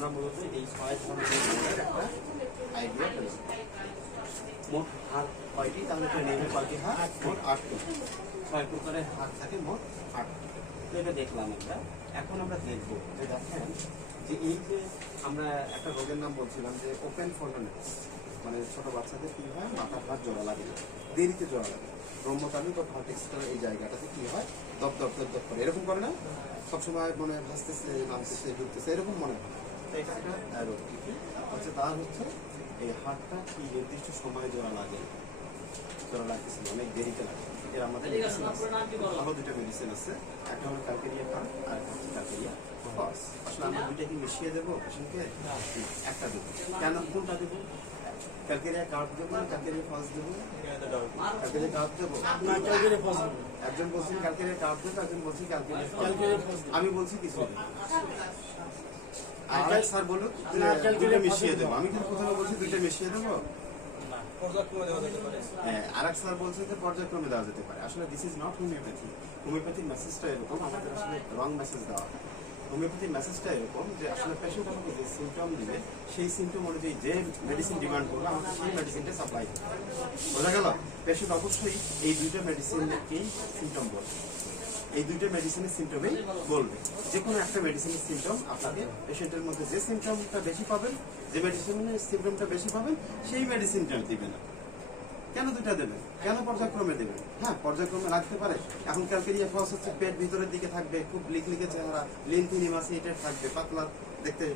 আমরা মূলত এই 6 ধরনের একটা আইডিয়া পেয়েছি। মোট হাত কয়টি? তাহলে ট্রেনিংয়ের কয়টি হাত? মোট 8টি। 6 প্রকারের হাত থাকে মোট 8টি। তো এটা দেখলাম একটা। এখন আমরা দেখবো যে দেখেন যে এই যে আমরা একটা রোগের নাম বলছিলাম যে ওপেন ফোর্নামেন্টস, মানে ছোট বাচ্চাদের কি হয়, মাথার হাত জোড়া লাগে, দেরিতে জোড়া লাগে। ব্রহ্মতালিক ও ভার্টেক্সটার এই জায়গাটাতে কি হয়, দপ দপ দপ দপ করে এরকম করে না, সবসময় মনে ভাসতেছে, নামতেছে, ঢুকতেছে, এরকম মনে হয়। তো এটা একটা রোগ হচ্ছে, তার হচ্ছে এই হাতটা কি নির্দিষ্ট সময়ে জোড়া লাগে, জোড়া লাগতেছে অনেক দেরিতে লাগে। এর আমাদের ভালো দুটো মেডিসিন আছে, একটা হলো ক্যালকেরিয়া কার্ড আর একটা হচ্ছে ক্যালকেরিয়া ফস। আসলে আমরা দুইটা কি মিশিয়ে দেবো পেশেন্টকে? একটা দেবো। কেন, কোনটা দেবো? ক্যালকেরিয়া কার্ড দেবো না ক্যালকেরিয়া ফস দেবো? ক্যালকেরিয়া কার্ড দেবো। একজন বলছেন ক্যালকেরিয়া কার্ড দেবো, একজন বলছেন ক্যালকেরিয়া ফস। আমি বলছি কিছু আর স্যার বলুন দুইটা মিশিয়ে দেবো। আমি কিন্তু প্রথমে বলছি দুইটা মিশিয়ে দেবো, আরেক স্যার বলছে যে পর্যায়ক্রমে দেওয়া যেতে পারে। আসলে দিস ইজ নট হোমিওপ্যাথি। হোমিওপ্যাথির মেসেজটা এরকম, আমাদের আসলে রং মেসেজ দেওয়া হয়। হোমিওপ্যাথির মেসেজটা এরকম যে আসলে পেশেন্ট আমাকে যে সিমটম দিবে, সেই সিমটম অনুযায়ী যে মেডিসিন ডিমান্ড করবে আমাকে সেই মেডিসিনটা সাপ্লাই করবে। বোঝা গেল? পেশেন্ট অবশ্যই এই দুইটা মেডিসিনকেই সিমটম বলবে, এই দুইটা মেডিসিনের সিমটমেই বলবে। যে কোনো একটা মেডিসিনের সিমটম আপনাকে পেশেন্টের মধ্যে যে সিমটমটা বেশি পাবেন, যে মেডিসিনের সিমটমটা বেশি পাবেন, সেই মেডিসিনটা দিবেন। কেন দুটা দেবেন? কেন পর্যায়ক্রমে দেবেন? হ্যাঁ, পর্যায়ক্রমে লাগতে পারে। এখন ক্যালকেরিয়া ফস হচ্ছে পেট ভিতরের দিকে থাকবে, খুব লিকলিকে চেহারা, লিনথিন ইমাসিয়েটেড থাকবে, পাতলা দেখতে,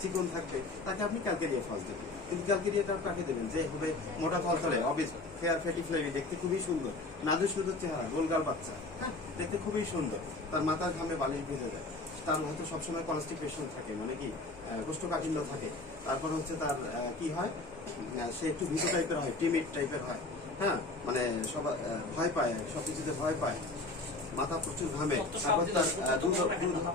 চিকন থাকবে, তাকে আপনি ক্যালকেরিয়া ফস দেবেন। কিন্তু ক্যালকেরিয়াটা কাকে দেবেন? যে হবে মোটা থলথলে, অবিস, ফেয়ার ফ্যাটি ফ্লেভি, দেখতে খুবই সুন্দর, নাজু সুন্দর চেহারা, গোলগাল বাচ্চা, হ্যাঁ দেখতে খুবই সুন্দর, তার মাথার ঘামে বালিশ ভেজে যায়, তার হয়তো সবসময় কনস্টিপেশন থাকে, মানে কি কোষ্ঠকাঠিন্য থাকে, তারপর হচ্ছে তার কি হয়, সে একটু ভীত টাইপের হয়, টিমিড টাইপের হয়, হ্যাঁ মানে সবাই ভয় পায়, সবকিছুতে ভয় পায়, মাথা প্রচুর ঘামে, তারপর তার দুধ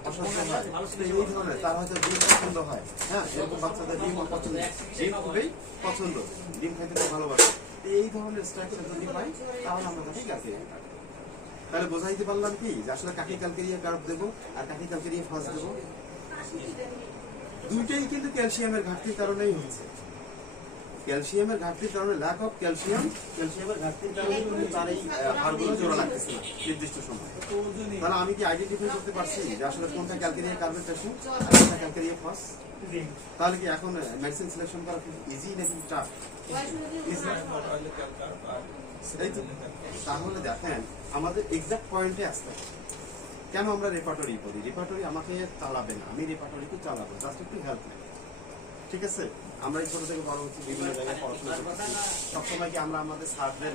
অসহ্য হয়, এই ধরনের, তার হয়তো ডিম পছন্দ হয়, হ্যাঁ এরকম বাচ্চাদের ডিম পছন্দ, ডিম খুবই পছন্দ, ডিম খাইতে খুব ভালোবাসে। এই ধরনের স্ট্রাকচার যদি পাই তাহলে আমরা তাকে ক্যালকেরিয়া কার্ড। তাহলে বোঝাইতে পারলাম কি যে আসলে কাকে ক্যালকেরিয়া কার্ড দেবো আর কাকে ক্যালকেরিয়া ফার্স্ট দেবো? দুইটাই কিন্তু ক্যালসিয়ামের ঘাটতির কারণেই হচ্ছে। ক্যালসিয়ামের ঘাটতির কারণে, ল্যাক অফ ক্যালসিয়াম, ক্যালসিয়ামের ঘাটতির কারণে তার এই হাড়গুলো জোড়া লাগতেছে না নির্দিষ্ট সময়। তাহলে আমি কি আইডেন্টিফাই করতে পারছি যে আসলে কোনটা ক্যালকেরিয়া কার্বের পেশেন্ট আর কোনটা ক্যালকেরিয়া ফস? তাহলে কি এখন মেডিসিন সিলেকশন করা খুব ইজি নাকি টাফ? তাহলে দেখেন আমাদের এক্সাক্ট পয়েন্টে আসতে হবে। কেন আমরা রেপার্টরি করি? রেপার্টরি আমাকে চালাবে না, আমি রেপার্টরিকে চালাবো, জাস্ট একটু হেল্প নেই। ঠিক আছে? আমরা এই ছোট থেকে বড় হচ্ছে, বিভিন্ন জায়গায় পড়াশোনা করছি, সবসময় কি আমরা আমাদের স্যারদের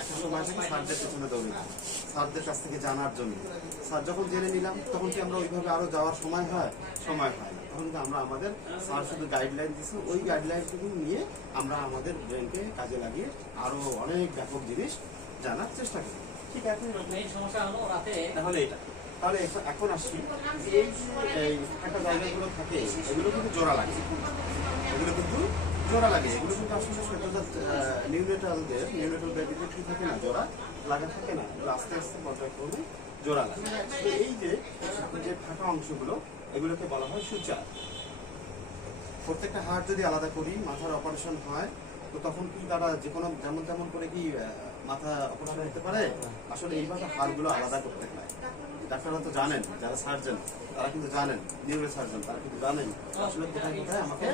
একটা সময় থেকে স্যারদের পেছনে দৌড়ে যাই, স্যারদের কাছ থেকে জানার জন্য। স্যার যখন জেনে নিলাম তখন কি আমরা ওইভাবে আরো যাওয়ার সময় হয়? সময় হয় না। তখন কিন্তু আমরা আমাদের স্যার শুধু গাইডলাইন দিচ্ছে, ওই গাইডলাইনটুকু নিয়ে আমরা আমাদের ব্রেনকে কাজে লাগিয়ে আরো অনেক ব্যাপক জিনিস জানার চেষ্টা করি। ঠিক আছে? তাহলে এটা, তাহলে এখন আসি, এই একটা জায়গাগুলো থাকে এগুলো কিন্তু জোড়া লাগে, এগুলো কিন্তু জোড়া লাগে, এগুলো কিন্তু আসলে নিউনেটালদের, নিউনেটাল বেবিদের কি থাকে না, জোড়া লাগা থাকে না, আস্তে আস্তে পর্যায়ক্রমে জোড়া লাগে। এই যে ফাঁকা অংশগুলো, এগুলোকে বলা হয় সুচার। প্রত্যেকটা হাড় যদি আলাদা করি, মাথার অপারেশন হয়, তো তখন কি তারা যে কোনো যেমন তেমন করে কি মাথা অপারেশন হতে পারে? আসলে এইভাবে হাড়গুলো আলাদা করতে হয়। ডাক্তাররা তো জানেন, যারা সার্জন তারা কিন্তু জানেন, নিউরো সার্জন তারা কিন্তু জানেন আসলে কোথায় কোথায় আমাকে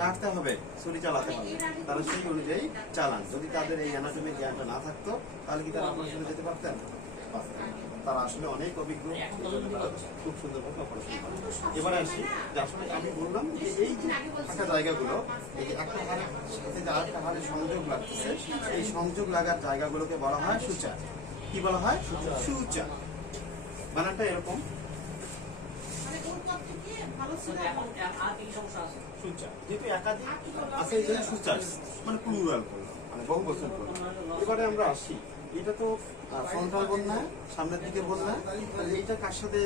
কাটতে হবে, ছুরি চালাতে হবে, তারা সেই অনুযায়ী চালান। যদি তাদের এই অ্যানাটমিক জ্ঞানটা না থাকতো তাহলে কি তারা অপারেশনে যেতে পারতেন? তারা আসলে অনেক অভিজ্ঞ, খুব সুন্দরভাবে অপারেশন করে। এবারে আসি যে আসলে আমি বললাম যে এই যে ফাঁকা জায়গাগুলো, এই যে একটা হাড়ের সাথে যে আরেকটা হাড়ের সংযোগ লাগতেছে, এই সংযোগ লাগার জায়গাগুলোকে বলা হয় সুচার। কি বলা হয়? সুচার। বানানটা এরকম, যেহেতু একাধিক আছে এই জন্য সুচার, মানে প্লুরাল করলাম, মানে বহু বছর করলাম। এবারে আমরা আসি, এটা তো ফ্রন্টাল বোন না, সামনের দিকে বোন না, এইটা কার সাথে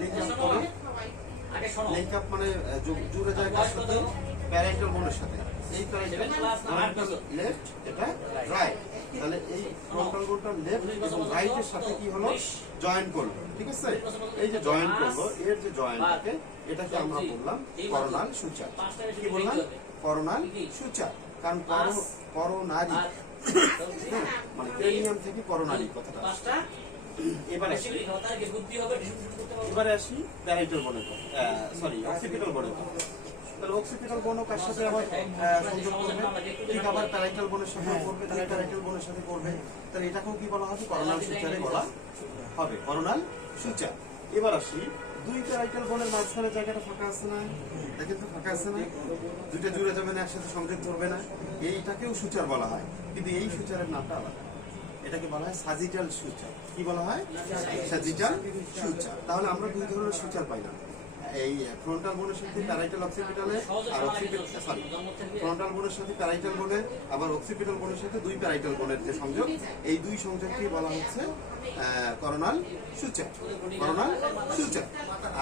লিঙ্ক আপ করে? লিঙ্ক আপ মানে জুড়ে যায় কার সাথে? প্যারেন্টাল বোনের সাথে। এই প্যারেন্টাল লেফট, এটা রাইট। তাহলে এই ফ্রন্টাল বোনটা লেফট এবং রাইটের সাথে কি হলো জয়েন করলো, ঠিক আছে? এই যে জয়েন করলো, এর যে জয়েন্টটাকে এটাকে আমরা বললাম করোনাল সুচার। কি বললাম? Coronal suture. কারণ করোনারি, মানে ক্রেনিয়াম থেকে করোনারি কথাটা। এবারে আসি প্যারাইটাল বোনের কথা, সরি অক্সিপিটাল বোনের কথা। তাহলে অক্সিপিটাল বোনও কার সাথে আবার সংযোগ করবে? ঠিক আবার প্যারাইটাল বোনের সাথে করবে, তাহলে প্যারাইটাল বোনের সাথে করবে। তাহলে এটাকেও কি বলা হবে? করোনাল সুচারে বলা হবে, করোনাল সুচার। এবার আসি দুই প্যারাইটাল বোনের মাঝখানে জায়গাটা ফাঁকা আছে না? দেখেন তো ফাঁকা আছে না? দুইটা জুড়ে যাবে না, একসাথে সংযোগ করবে না, এইটাকেও সুচার বলা হয়। কিন্তু এই সুচারের নামটা আলাদা, এটাকে বলা হয় সাজিটাল সুচার। কি বলা হয়? সাজিটাল সুচার। তাহলে আমরা দুই ধরনের সুচার পাইলাম, এই ফ্রন্টাল বোনের সাথে প্যারাইটাল অক্সিপিটালে, আর ফ্রন্টাল বোনের সাথে প্যারাইটাল বোনের, আবার অক্সিপিটাল বোনের সাথে দুই প্যারাইটাল বোনের যে সংযোগ, এই দুই সংযোগকে বলা হচ্ছে করোনাল সুচার, করোনাল সুচার।